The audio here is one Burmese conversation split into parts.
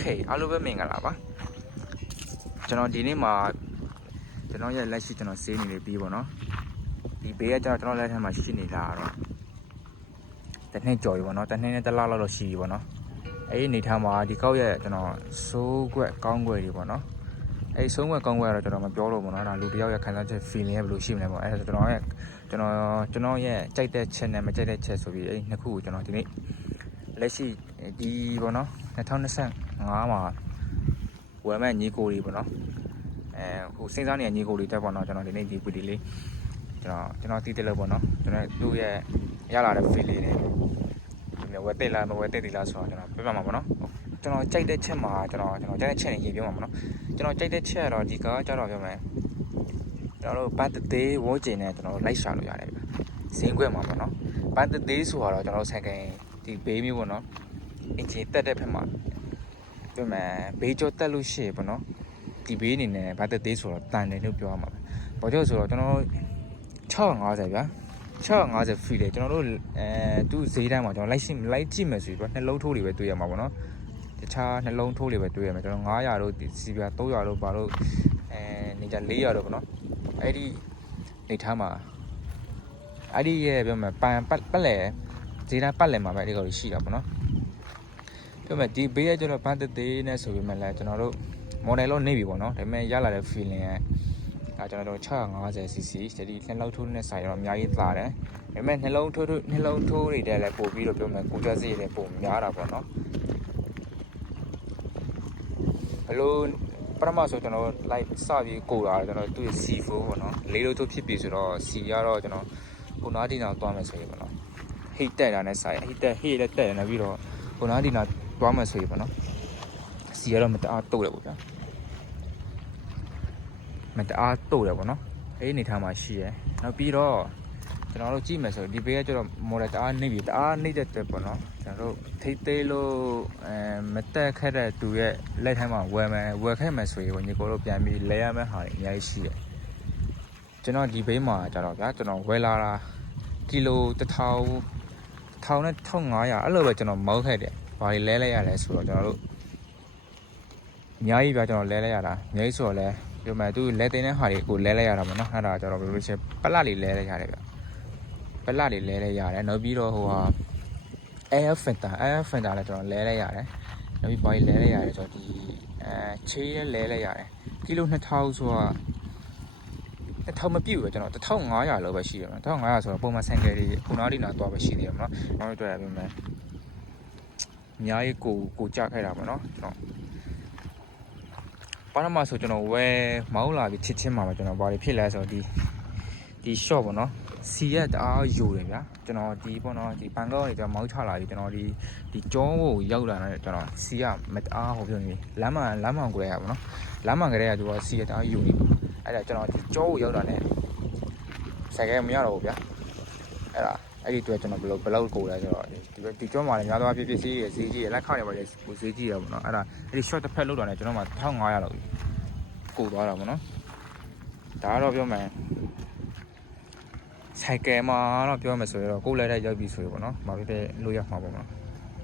Okay အားလုံးပဲမင်္ဂလာပါကျွန်တော်ဒီနေ့မှာကျွန်တော်ရဲ့လက်ရှိကျွန်တော်စေးနေနေပြီးပေါ့နော်ဒီဘေးကကျွန်တော်လက်ထက်မှာရှိနေတာတော့တစ်နှစ်ကျော်ပြီပေါ့နော်တစ်နှစ်နဲ့တစ်လလောက်တော့ရှိပြီပေါ့နော်အဲ့ဒီနေထားမှာဒီကောက်ရဲ့ကျွန်တော်စိုးကွက်ကောင်းကွက်တွေပေါ့နော်အဲ့ဒီစိုးကွက်ကောင်းကွက်ကတော့ကျွန်တော်မပြောလို့ပေါ့နော်ဒါလူတယောက်ရဲ့ခံစားချက် feeling ရဲ့ဘယ်လိုရှိမလဲပေါ့အဲ့ဒါကျွန်တော်ရဲ့ကြိုက်တဲ့ချက်နဲ့မကြိုက်တဲ့ချက်ဆိုပြီးအဲ့ဒီနှစ်ခုကိုကျွန်တော်ဒီနေ့လက်ရှိဒီပေါ့နော်2025မှာဝယ်မဲ့ညီကိုတွေပေါ့နော်ဟိုစဉ်းစားနေတဲ့ညီကိုတွေတက်ပေါ့နော်ကျွန်တော်ဒီနေ့ဒီဗီဒီလေးကျွန်တော်တီးတယ်လို့ပေါ့နော်ကျွန်တော်သူ့ရဲ့ရလာတဲ့ feel လေးနဲ့ဝယ်တက်လားမဝယ်တက်သေးလားဆိုတော့ကျွန်တော်ပြပြမှာပေါ့နော်ကျွန်တော်ကြိုက်တဲ့ချက်မှာကျွန်တော်ကြိုက်တဲ့ချက်နဲ့ရေးပြမှာပေါ့နော်ကျွန်တော်ကြိုက်တဲ့ချက်ကတော့ဒီကားကြတော့ပြောမယ်ကျွန်တော်တို့ဘတ်သေးဝိုးကျင်နဲ့ကျွန်တော်လိုက်ရှာလို့ရတယ်ဗျဈေးကွက်မှာပေါ့နော်ဘတ်သေးဆိုတော့ကျွန်တော်ဆိုင်ကဒီဘေးမျိုးပေါ့နော်အင်ဂျင်တက်တဲ့ဖက်မှာပြောမယ်ဘေးကျော်တက်လို့ရှိရပေါ့နော်ဒီဘေးအနေနဲ့ဘတ်သေးဆိုတော့တန်တယ်လို့ပြောရမှာပဲဘာကြောင့်ဆိုတော့ကျွန်တော်650ဗျာ650 free တယ်ကျွန်တော်တို့သူ့ဈေးတိုင်းမှာကျွန်တော်လိုက်ကြည့်မယ်ဆိုပြီးတော့နှလုံးထိုးတွေပဲတွေ့ရမှာပေါ့နော်တခြားနှလုံးထိုးတွေပဲတွေ့ရမှာကျွန်တော်900တို့စီပြ300တို့ဘာလို့နေကြ400တို့ပေါ့နော်အဲ့ဒီနေထားမှာအဲ့ဒီရဲ့ပြောမယ်ပတ်လဲဈေးတိုင်းပတ်လဲမှာပဲဒီကောင်ရှိတာပေါ့နော်ပြောမယ်ဒီဘေးကကျွန်တော်ဘတ်သေးနဲ့ဆိုပြီးမှလည်းကျွန်တော်တို့ model လို့နေပြီပေါ့နော်ဒါပေမဲ့ရလာတဲ့ feeling ကကျွန်တော်တို့ 650cc ဒီနှလုံးထိုးနဲ့ဆိုင်တော့အများကြီးသာတယ်ဒါပေမဲ့နှလုံးထိုးတွေတက်လည်းပို့ပြီးတော့ပြောမယ်ကိုကြွက်စီးလည်းပိုများတာပေါ့နော်ဘလို့ပထမဆိုကျွန်တော် live စပြီးကိုတာကျွန်တော်သူ့ C4 ပေါ့နော်လေးလို့ထိုးဖြစ်ပြီဆိုတော့ C ကတော့ကျွန်တော်ဟိုနားဒီနာသွားမယ်ဆိုရင်ပေါ့နော် hit တက်တာနဲ့ဆိုင် hit လည်းတက်တယ်နေပြီးတော့ဟိုနားဒီနာသွားမယ်ဆိုရင်ပေါ့နော် C ကတော့မတအားတုတ်တယ်ပေါ့ဗျာမတအားတုတ်တယ်ပေါ့နော်အဲ့ဒီအနေထားမှာရှိရယ်နောက်ပြီးတော့ကျွန်တော်တို့ကြည့်မယ်ဆိုဒီဘေးကကျတော့ model တအားနှိပ်ပြီးတအားနှိပ်တဲ့တက်ပေါ့နော်ကျွန်တော်တို့ထိသေးလို့မတက်ခက်တဲ့သူရဲ့လက်ထမ်းမှာဝယ်ခဲ့မယ်ဆိုရင်ညီကိုတို့ပြန်ပြီးလဲရမယ့်ဟာတွေအများကြီးရှိတယ်ကျွန်တော်ဒီဘေးမှာကျတော့ဗျာကျွန်တော်ဝယ်လာတာကီလို1000နဲ့1500အဲ့လိုပဲကျွန်တော်မောက်ခဲ့တယ်ဘာတွေလဲလိုက်ရလဲဆိုတော့ကျွန်တော်တို့အများကြီးဗျာကျွန်တော်လဲလိုက်ရတာအများကြီးဆိုတော့လဲပြောမယ်သူလဲတင်တဲ့ဟာတွေကိုလဲလိုက်ရတာပေါ့နော်အဲ့ဒါကျတော့ဘယ်လိုလဲပလက်လေးလဲလိုက်ရတယ်ဗျပလက်လေးလဲလိုက်ရတယ်နောက်ပြီးတော့ဟိုဟာ air filter လည်းကျွန်တော်လဲလိုက်ရတယ်နောက်ပြီးဘာလဲလိုက်ရတယ်ဆိုတော့ဒီချေးလဲလိုက်ရတယ်ကီလို2000ဆိုတာ1000မပြည့်ဘူးကျွန်တော်1500လောက်ပဲရှိတယ်နော်1500ဆိုတော့ပုံမှန်ဆန်ကယ်တွေခုနားဒီနာတော့ပဲရှိသေးတယ်နော်ကျွန်တော်တို့တွေ့ရပြီမယ်အများကြီးကိုကြခဲ့တာပေါ့နော်ကျွန်တော်ဘာမှမဆိုကျွန်တော်ဝယ်မောင်းလာပြီးချစ်ချင်းမှာပဲကျွန်တော်ဘာတွေဖြစ်လဲဆိုတော့ဒီ shop ပေါ့နော်စီရက်တအားယူတယ်ဗျာကျွန်တော်ဒီပေါ့နော်ဒီဘန်ကောက်ကနေကျွန်တော်မောင်းချလာပြီးကျွန်တော်ဒီကျောင်းကိုရောက်လာတယ်ကျွန်တော်စီရမတအားဟိုပြောနေလမ်းမကိုရပါပေါ့နော်လမ်းမကလေးကသူကစီရက်တအားယူနေအဲ့ဒါကျွန်တော်ဒီကျောင်းကိုရောက်လာတယ်ဆိုင်ကမရတော့ဘူးဗျာအဲ့ဒီတွေ့ကျွန်တော်ဘယ်လောက်ကိုလဲဆိုတော့ဒီကျောင်းမှာလည်းများသောအားဖြင့်ပစ္စည်းရဲ့ဈေးကြီးရဲ့လက်ခရပါလေကိုဈေးကြီးရပါတော့အဲ့ဒါအဲ့ဒီ short တစ်ဖက်လောက်တာနဲ့ကျွန်တော်မှ1500လောက်ကိုသွားတာပေါ့နော်ဒါကတော့ပြောမယ်ဆိုင်ကယ်မှာတော့ပြောမယ်ဆိုတော့ကိုယ်လိုက်တဲ့ရောက်ပြီဆိုရပေါ့နော်မဖြစ်တဲ့လို့ရမှာပေါ့နော်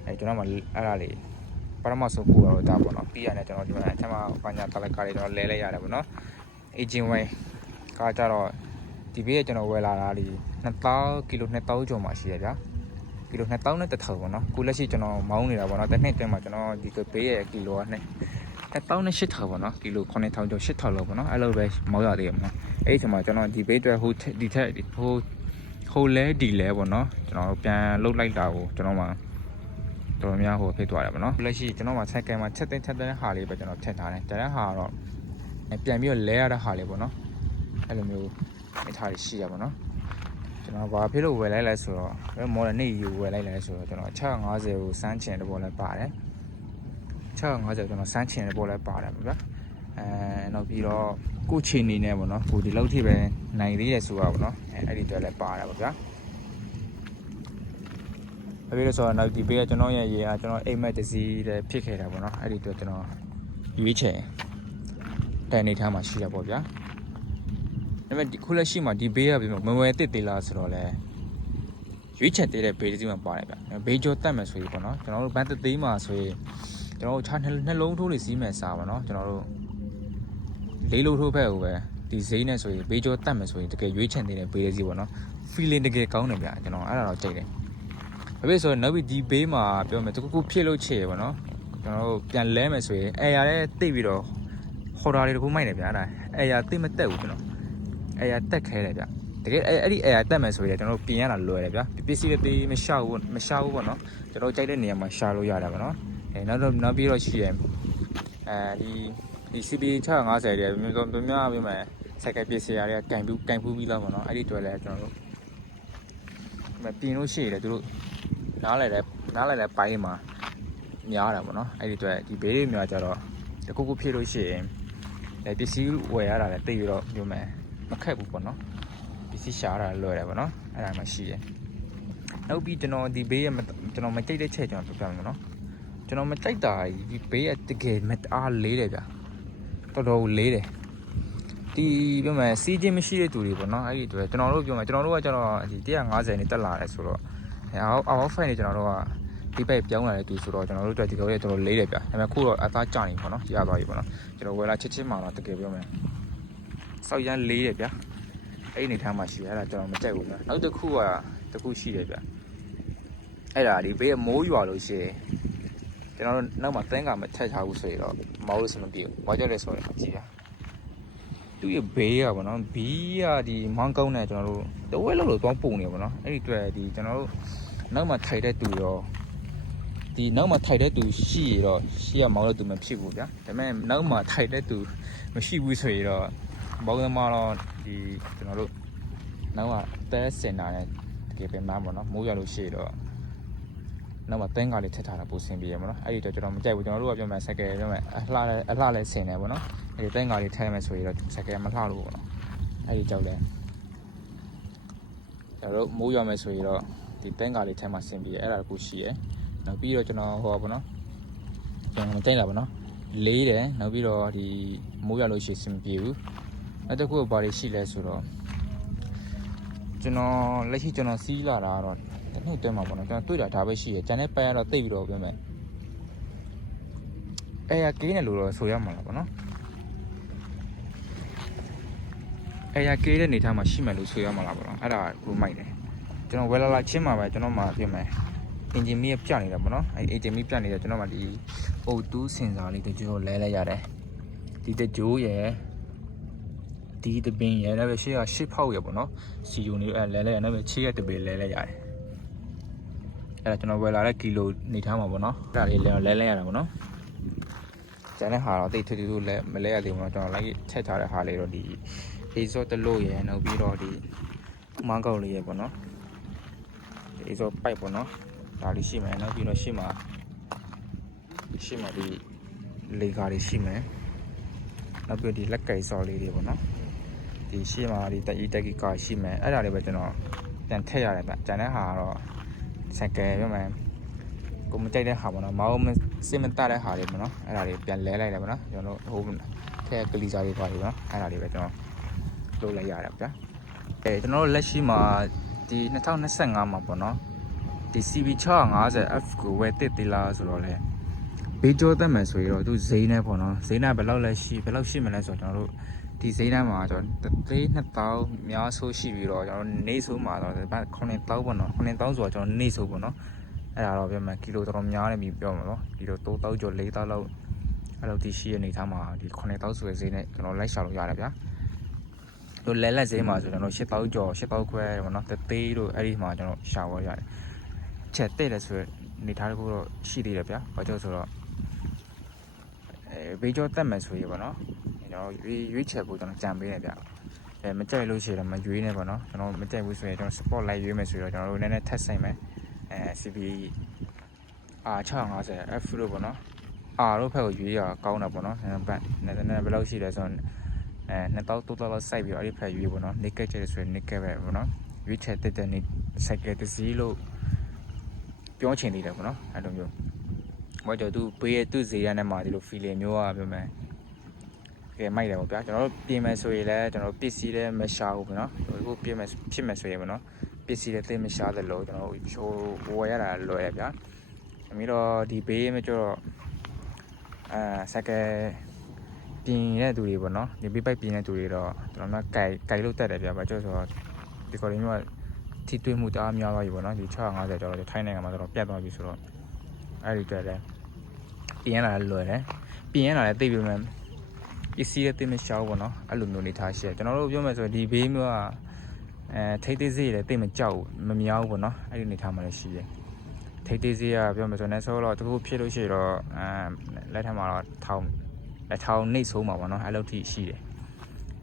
အဲ့ကျွန်တော်မှအဲ့ဒါလေးပထမဆုံးကိုတော့ဒါပေါ့နော်ပြီးရတယ်ကျွန်တော်ဒီမှာအထက်မှာဘာညာတက်လိုက်ကားလေးကျွန်တော်လဲလိုက်ရတယ်ပေါ့နော် agent way ကားကြတော့ဒီဘေးကကျွန်တော်ဝယ်လာတာဒီ2000ကီလို2000ကျော်မှရှိရဗျာကီလို2000နဲ့1000ပေါ့နော်ခုလက်ရှိကျွန်တော်မောင်းနေတာပေါ့နော်တစ်နှစ်တည်းမှာကျွန်တော်ဒီဘေးရဲ့ကီလိုက2000နဲ့8000ပေါ့နော်ကီလို9000ကျော်8000လောက်ပေါ့နော်အဲ့လိုပဲမောင်းရသေးတယ်ပေါ့နော်အဲ့ဒီချိန်မှာကျွန်တော်ဒီဘေးအတွက်ဟိုဒီထက်ဟိုလဲဒီလဲပေါ့နော်ကျွန်တော်ပြန်လုတ်လိုက်တာကိုကျွန်တော်မှတော်များဟိုဖြစ်သွားတယ်ပေါ့နော်လက်ရှိကျွန်တော်မှဆိုင်ကယ်မှာချက်တဲ့ဟာလေးပဲကျွန်တော်ထည့်ထားတယ်ဒါတဲ့ဟာကတော့ပြန်ပြီးတော့လဲရတဲ့ဟာလေးပေါ့နော်အဲ့လိုမျိုးအထားရှိရပါတော့ကျွန်တော်ဘာဖြစ်လို့ဝယ်လိုက်လဲဆိုတော့မော်ဒယ်နေယူဝယ်လိုက်လဲဆိုတော့ကျွန်တော်650ကိုစမ်းချင်တဲ့ပေါ်လဲပါတယ်650ကျွန်တော်စမ်းချင်တဲ့ပေါ်လဲပါတယ်ဗျာနောက်ပြီးတော့ကိုချီနေနေပေါ့နော်ကိုဒီလောက်ထိပဲနိုင်သေးတယ်ဆိုတော့ပေါ့နော်အဲ့ဒီတွေလဲပါတယ်ပေါ့ဗျာအဲ့ဒီဆိုတော့နောက်ဒီဘေးကကျွန်တော်ရဲ့ရေအားကျွန်တော်အိမ်မက်တစီလည်းဖြစ်ခဲ့တာပေါ့နော်အဲ့ဒီတွေကျွန်တော်ရွေးချယ်တိုင်နေထားမှရှိရပေါ့ဗျာဒါပေမဲ့ဒီခုလက်ရှိမှာဒီဘေးကပြီးမဝယ်တစ်သေးလားဆိုတော့လဲရွေးချက်သေးတဲ့ဘေးတစ်စီးမှပါတယ်ဗျဘေးကျော်တက်မယ်ဆိုရင်ပေါ့နော်ကျွန်တော်တို့ဘန်တသေးမှာဆိုရင် ကျွန်တော်တို့ခြားနှလုံးထိုးတွေစီးမဲ့စားပါနော်ကျွန်တော်တို့လေးလုံးထိုးဖက်ကိုပဲဒီဈေးနဲ့ဆိုရင်ဘေးကျော်တတ်မယ်ဆိုရင်တကယ်ရွေးချယ်နေတဲ့ဘေးလေးစီပေါ့နော် feeling တကယ်ကောင်းတယ်ဗျကျွန်တော်အဲ့ဒါတော့ကြိုက်တယ်ဘာဖြစ်ဆိုတော့နောက်ပြီးဒီဘေးမှာပြောမယ်တကူဖြစ်လို့ချေပေါ့နော်ကျွန်တော်တို့ပြန်လဲမယ်ဆိုရင်အဲရတဲ့တိတ်ပြီးတော့ဟော်ဒါတွေတကူမိုက်တယ်ဗျအဲ့ဒါအဲရတိတ်မတက်ဘူးကျွန်တော်အဲရတက်ခဲတယ်ဗျတကယ်အဲ့ဒီအဲရတက်မယ်ဆိုရင်ကျွန်တော်တို့ပြင်ရတာလွယ်တယ်ဗျပစ္စည်းတွေမရှာဘူးပေါ့နော်ကျွန်တော်ကြိုက်တဲ့နေရာမှာရှာလို့ရတယ်ပေါ့နော်နောက်ပြီးတော့ရှိရဒီ CB 650တွေမျိုးများပြမယ်စိုက်ကပစ္စည်းတွေကကန်ဖူးပြီးလောက်ပေါ့နော်အဲ့ဒီတွေ့လဲကျွန်တော်တို့ပြင်လို့ရှိရတယ်သူတို့နားလိုက်တဲ့ပိုင်းမှာများတာပေါ့နော်အဲ့ဒီတွေ့ဒီဘေးတွေများကြတော့တခုခုဖြစ်လို့ရှိရင်ပစ္စည်းဝယ်ရတာလည်းတိတ်ပြီးတော့မျိုးမယ်မခက်ဘူးပေါ့နော်ပစ္စည်းရှာရတာလွယ်တယ်ပေါ့နော်အဲ့ဒါမှရှိတယ်နောက်ပြီးကျွန်တော်ဒီဘေးရကျွန်တော်မကြိုက်တဲ့ချက်ကျွန်တော်ပြောပြမယ်ပေါ့နော်ကျွန်တော်မကြိုက်တာဒီဘေးရတကယ်မအားလေးတယ်ဗျတော်တော်လေးတယ်ဒီပြောမယ်စီးချင်းမရှိတဲ့သူတွေပေါ့နော်အဲ့ဒီအတွက်ကျွန်တော်တို့ပြောမယ်ကျွန်တော်တို့ကကျတော့ဒီ150နဲ့တက်လာတယ်ဆိုတော့အောက်ဖိုင်နေကျွန်တော်တို့ကဒီဘက်ပြောင်းလာတဲ့သူဆိုတော့ကျွန်တော်တို့အတွက်ဒီကောရဲ့တော်တော်လေးတယ်ဗျဒါပေမဲ့ခုတော့အသားကျနေပေါ့နော်ရသွားပြီပေါ့နော်ကျွန်တော်ဝယ်လာချစ်မှတော့တကယ်ပြောမယ်စောက်ရမ်းလေးတယ်ဗျအဲ့ဒီနေထားမှရှိရအဲ့ဒါကျွန်တော်မကြိုက်ဘူးဗျနောက်တစ်ခုရှိတယ်ဗျအဲ့ဒါဒီဘေးမိုးရွာလို့ရှိရင်ကျွန်တော်တို့နောက်မှတန်းကမထက်ထားဘူးဆိုရင်တော့မောင်းလို့စမပြေဘူးဘာကြောင့်လဲဆိုတော့ကြည့်ရသူ့ရဲ့ဘေးကပေါ့နော်ဘီးကဒီမောင်းကောင်းနဲ့ကျွန်တော်တို့တဝဲလောက်လို့သွားပုံနေပေါ့နော်အဲ့ဒီတွေ့ဒီကျွန်တော်တို့နောက်မှထိုက်တဲ့သူရောဒီနောက်မှထိုက်တဲ့သူရှိရတော့ရှိရမောင်းလို့သူမဖြစ်ဘူးဗျာဒါပေမဲ့နောက်မှထိုက်တဲ့သူမရှိဘူးဆိုရင်တော့မောင်းသမားတော့ဒီကျွန်တော်တို့နောက်ကတဲစင်တာနဲ့တကယ်ပဲမှပေါ့နော်မိုးရလို့ရှိရတော့နောက်မှတင်းကားလေးထည့်ထားတာပိုဆင်ပြေရမှာနော်အဲ့ဒီတော့ကျွန်တော်မကြိုက်ဘူးကျွန်တော်တို့ကပြောမယ်စက်ကယ်ပြောမယ်အလှလည်းဆင်တယ်ပေါ့နော်အဲ့ဒီတင်းကားလေးထည့်မယ်ဆိုရင်တော့စက်ကယ်မလှလို့ပေါ့နော်အဲ့ဒီကြောက်တယ်ကျွန်တော်တို့မိုးရမယ်ဆိုရင်တော့ဒီတင်းကားလေးထည့်မှဆင်ပြေရအဲ့ဒါကိုရှိရနောက်ပြီးတော့ကျွန်တော်ဟောပေါ့နော်ကျွန်တော်မကြိုက်တာပေါ့နော်လေးတယ်နောက်ပြီးတော့ဒီမိုးရလို့ရှိရင်ဆင်ပြေဘူးအဲ့တခုဘာတွေရှိလဲဆိုတော့ကျွန်တော်လက်ရှိကျွန်တော်စီးလာတာတော့နှစ်တဲမှာပေါ့နော်ကျွန်တော်တွေ့တာဒါပဲရှိရကျန်တဲ့ပန်းကတော့တိတ်ပြီးတော့ပြောမယ်အဲရကေးနေလို့တော့ဆိုရမှာလားပေါ့နော်အဲရကေးတဲ့နေထားမှာရှိမယ်လို့ဆိုရမှာလားပေါ့နော်အဲ့ဒါကိုမိုက်တယ်ကျွန်တော်ဝယ်လာချင်းမှာပဲကျွန်တော်မှပြောမယ်အင်ဂျင်မီပြနေတာပေါ့နော်အဲအင်ဂျင်မီပြနေတယ်ကျွန်တော်မှဒီအိုတူးစင်စာလေးတကြိုလဲရတယ်ဒီတကြိုရယ်ဒီတပင်ရယ်လည်းပဲရှေ့ကရှစ်ဖောက်ရယ်ပေါ့နော်စီယုံလေးလဲရလည်းပဲချေးရတပင်လဲရတယ်အဲ့ဒါကျွန်တော်ဝယ်လာတဲ့ကီလိုနေထားမှာပေါ့နော်အဲ့ဒါလေးလဲရတာပေါ့နော်ကျန်တဲ့ဟာတော့တိတ်ထူးလဲမလဲရသေးဘူးเนาะကျွန်တော်လိုက်ထည့်ထားတဲ့ဟာလေးတော့ဒီအေဇောတလို့ရယ်နောက်ပြီးတော့ဒီမောင်းကောက်လေးရယ်ပေါ့နော်အေဇောပိုက်ပေါ့နော်ဒါလေးရှိမယ်နောက်ပြီးတော့ရှိမှာဒီလေကားလေးရှိမယ်နောက်ပြီးဒီလက်ကင်စော်လေးတွေပေါ့နော်ဒီရှိမှာဒီတက်ကီကာရှိမယ်အဲ့ဒါလေးပဲကျွန်တော်ပြန်ထည့်ရတယ်ဗျကျန်တဲ့ဟာကတော့စက်ကယ်ပြောမယ်ကိုမကြိုက်တဲ့ဟာပေါ့နော်မောင်းစင်မတတဲ့ဟာတွေပေါ့နော်အဲ့ဒါတွေပြန်လဲလိုက်တယ်ပေါ့နော်ကျွန်တော်ဟိုထဲကလီစာတွေပါပြီပေါ့နော်အဲ့ဒါတွေပဲကျွန်တော်လုပ်လိုက်ရတယ်ဗျကျွန်တော်တို့လက်ရှိမှာဒီ2025မှာပေါ့နော်ဒီ CB 650F ကိုဝယ်တစ်လားဆိုတော့လေဘေးကျော်သက်မယ်ဆိုရင်တော့သူဈေးနဲ့ပေါ့နော်ဈေးနဲ့ဘယ်လောက်ရှိမလဲဆိုတော့ကျွန်တော်တို့ဒီဈေးတန်းမှာကျွန်တော်3,000များဆိုးရှိပြီးတော့ကျွန်တော်နေဆိုးမှာတော့9,000ပေါ့နော်9,000ဆိုတော့ကျွန်တော်နေဆိုးပေါ့နော်အဲ့ဒါတော့ပြောမယ်ကီလိုတော်တော်များနေပြီပြောမှာပေါ့ကီလို3,000ကျော်4,000လောက်အဲ့လိုဒီရှိရနေထားမှာဒီ9,000ဆိုတဲ့ဈေးနဲ့ကျွန်တော်လိုက်ရှာလို့ရတယ်ဗျာတို့လဲဈေးမှာဆိုကျွန်တော်8,000ကျော်8,000ခွဲပေါ့နော်သေးတို့အဲ့ဒီမှာကျွန်တော်ရှာဖို့ရတယ်ချက်တဲ့တယ်ဆိုနေထားတခုတော့ရှိသေးတယ်ဗျာဘာကြောင့်ဆိုတော့ဘေးကျော်တက်မယ်ဆိုရင်ပေါ့နော်ကျွန်တော်ရွေးချက်ဖို့ကျွန်တော်ကြံပေးနေဗျမကြိုက်လို့ရှိရင်မရွေးနဲ့ပေါ့နော်ကျွန်တော်မကြိုက်ဘူးဆိုရင်ကျွန်တော် sport light ရွေးမယ်ဆိုတော့ကျွန်တော်တို့နည်းနည်းထပ်ဆိုင်မယ်CB R650F လို့ပေါ့နော် R တို့ဖက်ကိုရွေးရကောင်းတာပေါ့နော်နည်းနည်းဘယ်လောက်ရှိလဲဆိုတော့2,000 3,000လောက်စိုက်ပြီးတော့အဲ့ဒီဖက်ရွေးပေါ့နော် naked ကျတယ်ဆိုရင် naked ပဲပေါ့နော်ရွေးချက်တက်နေ cycle တစ်စီးလို့ပြောချင်နေတယ်ပေါ့နော်အဲ့လိုမျိုးဘာကြောင့်သူဘေးရဲ့သူ့ဈေးရတဲ့မှာဒီလို feeling မျိုးอ่ะပြောမယ်ကဲမိုက်တယ်ပေါ့ဗျာကျွန်တော်တို့ပြင်မယ်ဆိုရင်လည်းကျွန်တော်ပစ္စည်းလည်းမရှာဘူးပေါ့နော်ဟိုပြင်မယ်ဖြစ်မယ်ဆိုရင်ပေါ့နော်ပစ္စည်းလည်းသိမရှာသလိုကျွန်တော်ဝယ်ရတာလွယ်ရဗျာအမီတော့ဒီဘေးမကျော်တော့ စက်ကပြင်းတဲ့သူတွေပေါ့နော်ဒီဘေးပိုက်ပြင်းတဲ့သူတွေတော့ကျွန်တော်ကကြိုက်လို့တက်တယ်ပြပါကျော်ဆိုတော့ဒီကော်ရင်းမျိုးကထိတွေ့မှုတအားများသွားပြီပေါ့နော်ဒီ650ကျော်တော့ထိုင်းနိုင်ငံမှာတော့ပြတ်သွားပြီဆိုတော့အဲ့ဒီတွေ့တယ်ပြင်းလာတယ်လွယ်တယ်ပြင်းလာတယ်သိပြီမဲ့ပစ္စည်းရဲ့သိမရှောက်ပေါ့နော်အဲ့လိုမျိုးနေထားရှိတယ်ကျွန်တော်တို့ပြောမယ်ဆိုဒီဘေးမျိုးကထိတ်သေးစေးတယ်သိမကြောက်မများဘူးပေါ့နော်အဲ့ဒီနေထားမှလည်းရှိတယ်ထိတ်သေးစေးကပြောမယ်ဆိုနေဆိုတော့တခုဖြစ်လို့ရှိတော့လက်ထက်မှာတော့ထောင်နှိပ်ဆုံးမှာပေါ့နော်အဲ့လိုထိရှိတယ်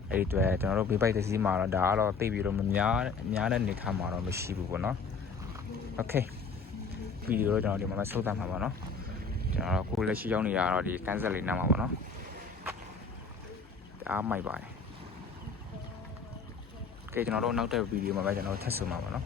အဲ့ဒီတွေ့ကျွန်တော်တို့ဘေးပိုက်တစ်စီးမှာတော့ဒါကတော့သိပြီးတော့မများတဲ့နေထားမှာတော့မရှိဘူးပေါ့နော်โอเคဗီဒီယိုတော့ကျွန်တော်ဒီမှာဆုံးသတ်မှာပါနော်ကျွန်တော်ကိုလက်ရှိရောက်နေရတော့ဒီကန်ဆယ်လေးနားမှာပေါ့နော်အားမိုက်ပါတယ်ကဲကျွန်တော်တို့နောက်တဲ့ဗီဒီယိုမှာပဲကျွန်တော်ထပ်ဆုံမှာပါနော်